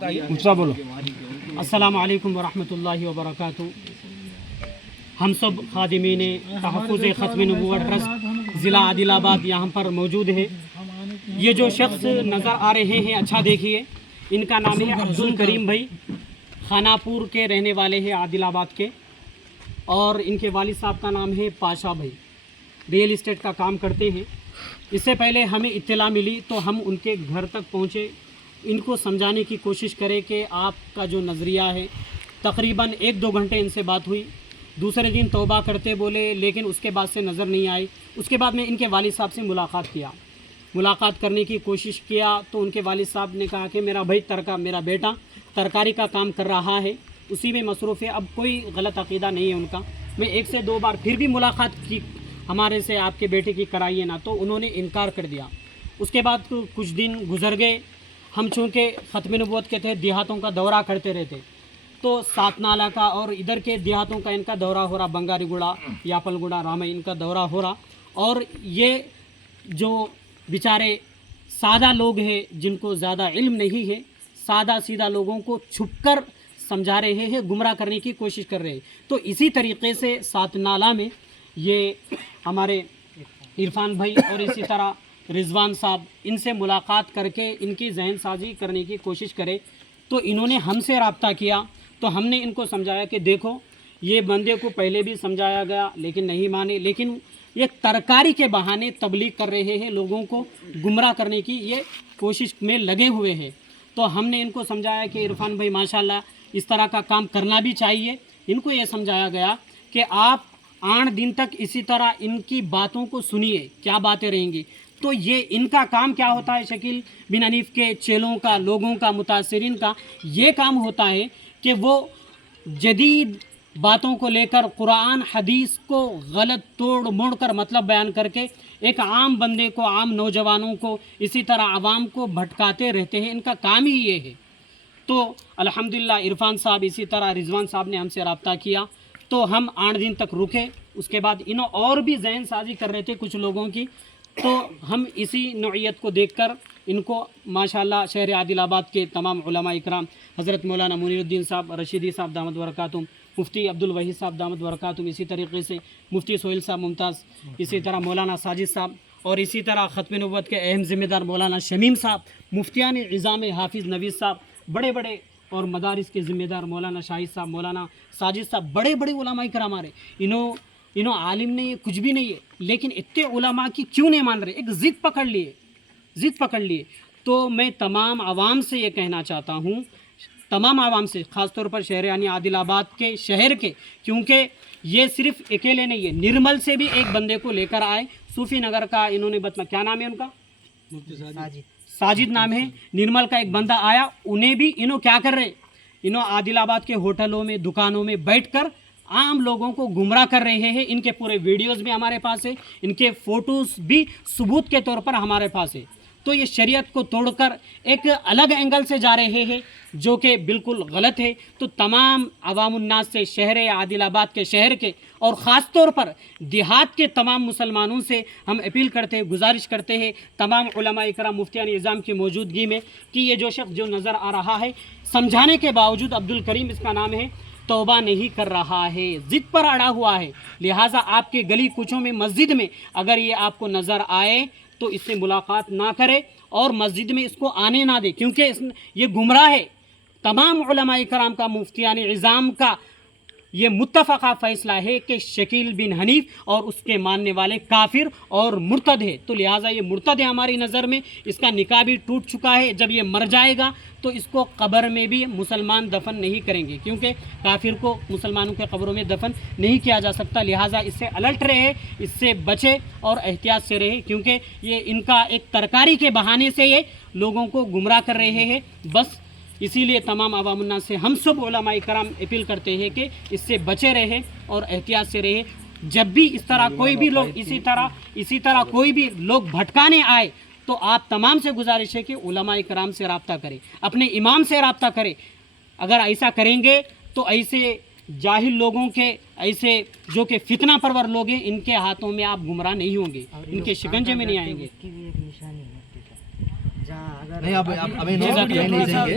दूसरा बोलो। अस्सलाम वालेकुम वरहमतुल्लाहि वबरकातुहू। हम सब खादिमीन तहफ़्फ़ुज़ ख़त्म नबुव्वत ट्रस्ट ज़िला आदिलाबाद यहाँ पर मौजूद है। ये जो शख्स नज़र आ रहे हैं, अच्छा देखिए, इनका नाम है अब्दुल करीम भाई, खानापुर के रहने वाले हैं, आदिलाबाद के। और इनके वालिद साहब का नाम है पाशा भाई, रियल इस्टेट का काम करते हैं। इससे पहले हमें इत्तला मिली तो हम उनके घर तक पहुँचे, इनको समझाने की कोशिश करें कि आपका जो नज़रिया है। तकरीबन 1-2 घंटे इनसे बात हुई। दूसरे दिन तौबा करते बोले, लेकिन उसके बाद से नज़र नहीं आई। उसके बाद में इनके वालिद साहब से मुलाकात करने की कोशिश किया तो उनके वालिद साहब ने कहा कि मेरा बेटा तरकारी का काम कर रहा है, उसी में मसरूफ़ है, अब कोई गलत अक़ीदा नहीं है उनका। मैं 1 से 2 बार फिर भी मुलाकात की, हमारे से आपके बेटे की कराइए ना, तो उन्होंने इनकार कर दिया। उसके बाद कुछ दिन गुजर गए। हम चूँकि ख़त्म नबुव्वत के तहत देहातों का दौरा करते रहते, तो सात नाला का और इधर के देहातों का इनका दौरा हो रहा, बंगारीगुड़ा, यापलगुड़ा, रामई, इनका दौरा हो रहा। और ये जो बेचारे सादा लोग हैं, जिनको ज़्यादा इल्म नहीं है, सादा सीधा लोगों को छुपकर समझा रहे हैं, गुमराह करने की कोशिश कर रहे हैं। तो इसी तरीके से सात नाला में ये हमारे इरफान भाई और इसी तरह रिजवान साहब, इनसे मुलाकात करके इनकी जहन साजी करने की कोशिश करे। तो इन्होंने हमसे रब्ता किया, तो हमने इनको समझाया कि देखो, ये बंदे को पहले भी समझाया गया लेकिन नहीं माने, लेकिन ये तरकारी के बहाने तबलीग कर रहे हैं, लोगों को गुमराह करने की ये कोशिश में लगे हुए हैं। तो हमने इनको समझाया कि इरफान भाई माशाल्लाह इस तरह का काम करना भी चाहिए। इनको ये समझाया गया कि आप 8 दिन तक इसी तरह इनकी बातों को सुनिए, क्या बातें रहेंगी। तो ये इनका काम क्या होता है, शकील बिन हनीफ के चेलों का, लोगों का, मुतासिरीन का ये काम होता है कि वो जदीद बातों को लेकर कुरान हदीस को गलत तोड़ मोड़ कर मतलब बयान करके एक आम बंदे को, आम नौजवानों को, इसी तरह आवाम को भटकाते रहते हैं। इनका काम ही ये है। तो अल्हम्दुलिल्लाह इरफान साहब, इसी तरह रिजवान साहब ने हमसे रब्ता किया, तो हम 8 दिन तक रुके। उसके बाद इन्हों और भी जहन साजी कर रहे थे कुछ लोगों की, तो हम इसी नौइयत को देखकर इनको माशाल्लाह शहर आदिलाबाद के तमाम उलमा इकराम, हज़रत मौलाना मुनीरुद्दीन साहब रशीदी साहब दामद बरकातुम, मुफ्ती अब्दुल वहीद साहब दामद बरकातुम, इसी तरीके से मुफ्ती सोहेल साहब मुमताज़, इसी तरह मौलाना साजिद साहब, और इसी तरह ख़त्म नबुव्वत के अहम ज़िम्मेदार मौलाना शमीम साहब, मुफ्तियान इज़ाम हाफिज़ नवीद साहब, बड़े बड़े, और मदारिस के ज़िम्मेदार मौलाना शाहिद साहब, मौलाना साजिद साहब, बड़े बड़े उलमा इकराम आ रहे। इन्हों आलिम नहीं है, कुछ भी नहीं है, लेकिन इतने उलमा की क्यों नहीं मान रहे, एक ज़िद पकड़ लिए। तो मैं तमाम आवाम से ये कहना चाहता हूँ, तमाम आवाम से, ख़ास तौर पर शहर यानी आदिलाबाद के शहर के, क्योंकि ये सिर्फ अकेले नहीं है, निर्मल से भी एक बंदे को लेकर आए, सूफ़ी नगर का, इन्होंने बता, क्या नाम है उनका, साजिद नाम है, निर्मल का एक बंदा आया, उन्हें भी इन्हों क्या कर रहे, इन्हों आदिलाबाद के होटलों में, दुकानों में बैठकर आम लोगों को गुमराह कर रहे हैं। इनके पूरे वीडियोस भी हमारे पास है, इनके फ़ोटोज़ भी सबूत के तौर पर हमारे पास है। तो ये शरीयत को तोड़कर एक अलग एंगल से जा रहे हैं, जो कि बिल्कुल गलत है। तो तमाम अवामुन्नास से, शहर आदिलाबाद के, शहर के, और ख़ास तौर पर देहात के तमाम मुसलमानों से हम अपील करते हैं, गुजारिश करते हैं, तमाम उलमा इकराम, मुफ्तियान इज़ाम की मौजूदगी में, कि ये जो शख्स जो नज़र आ रहा है, समझाने के बावजूद, अब्दुल करीम इसका नाम है, तौबा नहीं कर रहा है, ज़िद पर अड़ा हुआ है। लिहाजा आपके गली कुचों में, मस्जिद में अगर ये आपको नज़र आए तो इससे मुलाकात ना करे और मस्जिद में इसको आने ना दे, क्योंकि ये गुमराह है। तमाम उलमा इकराम का, मुफ्तियान इज़ाम का ये मुत्तफ़क़ा फ़ैसला है कि शकील बिन हनीफ और उसके मानने वाले काफिर और मुर्तद है। तो लिहाजा ये मुर्तद है हमारी नज़र में, इसका निकाह भी टूट चुका है। जब ये मर जाएगा तो इसको कब्र में भी मुसलमान दफन नहीं करेंगे, क्योंकि काफिर को मुसलमानों के कब्रों में दफन नहीं किया जा सकता। लिहाजा इससे अलर्ट रहे, इससे बचे और एहतियात से रहे, क्योंकि ये इनका एक तरकारी के बहाने से ये लोगों को गुमराह कर रहे हैं। बस इसीलिए तमाम अवामुन्नास से हम सब उलमा इकराम अपील करते हैं कि इससे बचे रहें और एहतियात से रहें। जब भी इस तरह कोई भी लोग इसी तरह कोई भी लोग भटकाने आए, तो आप तमाम से गुजारिश है कि उलमा इकराम से रब्ता करें, अपने इमाम से रब्ता करें। अगर ऐसा करेंगे तो ऐसे जाहिल लोगों के, ऐसे जो कि फितना परवर लोग हैं, इनके हाथों में आप गुमराह नहीं होंगे, इनके शिकंजे में नहीं आएंगे। नहीं, अब नहीं देंगे।